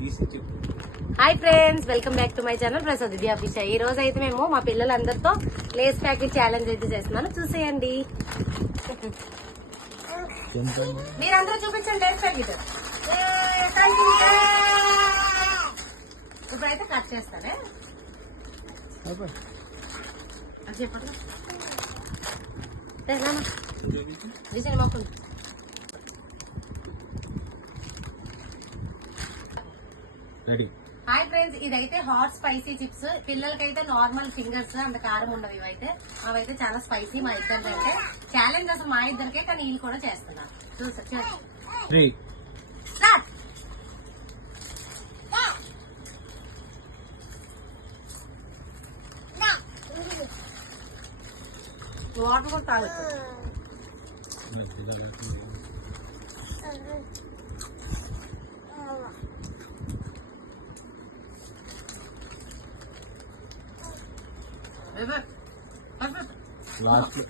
Hi friends, welcome back to my channel Prasad విద్యా official. ఈ రోజు అయితే మేము మా పిల్లలందరితో లేస్ ప్యాకెట్ ఛాలెంజ్ అయితే చేస్తున్నాను, చూసేయండి. మీరందరూ చూపించండి లేస్ ప్యాకెట్. ఇప్పుడైతే కట్ చేస్తానే అది చెప్పండి. మొక్కలు హాయ్ ఫ్రెండ్స్, ఇదైతే హాట్ స్పైసీ చిప్స్. పిల్లలకైతే నార్మల్ ఫింగర్స్ అంత కారం ఉండవు. అవైతే చాలా స్పైసీ. మా ఇద్దరికి అయితే ఛాలెంజ్ అసలు మా ఇద్దరికే, కానీ వీళ్ళు కూడా చేస్తున్నారు. వాటర్ కూడా తాగొచ్చు.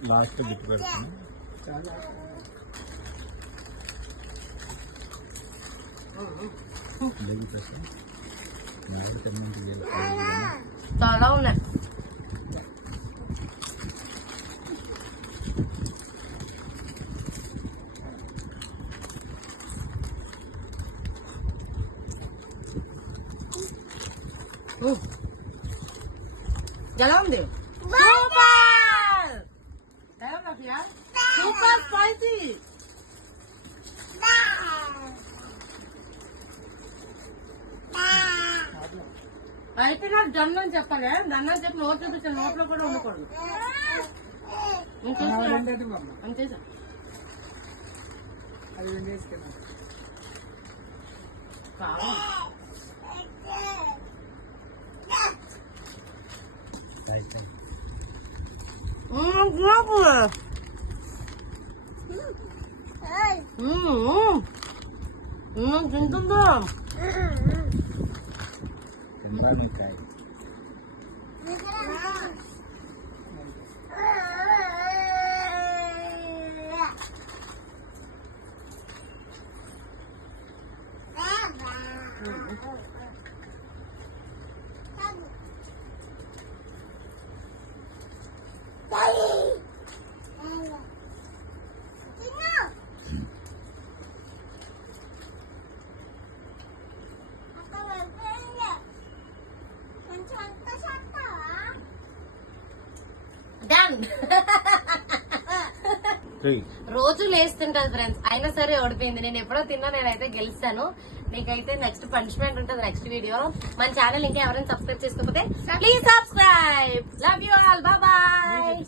లాస్ట్ గిఫ్ట్ పెడుతుంది. చాలా ఉన్నాయి. ఎలా ఉంది? Super spicy. అయితే నాకు దండం చెప్పాలి. దండం చెప్పి నోట్ చూపించాను. నోట్లో కూడా ఉండకూడదు. అంతేసా తింటుందా? రోజు లేస్తుంటది ఫ్రెండ్స్, అయినా సరే ఓడిపోయింది. నేను ఎప్పుడో తిన్నా, నేనైతే గెలిచాను. నీకైతే నెక్స్ట్ పనిష్మెంట్ ఉంటుంది నెక్స్ట్ వీడియో. మన ఛానల్ ఇంకా ఎవరైనా సబ్స్క్రైబ్ చేసుకోకపోతే please subscribe. Love you all, bye bye.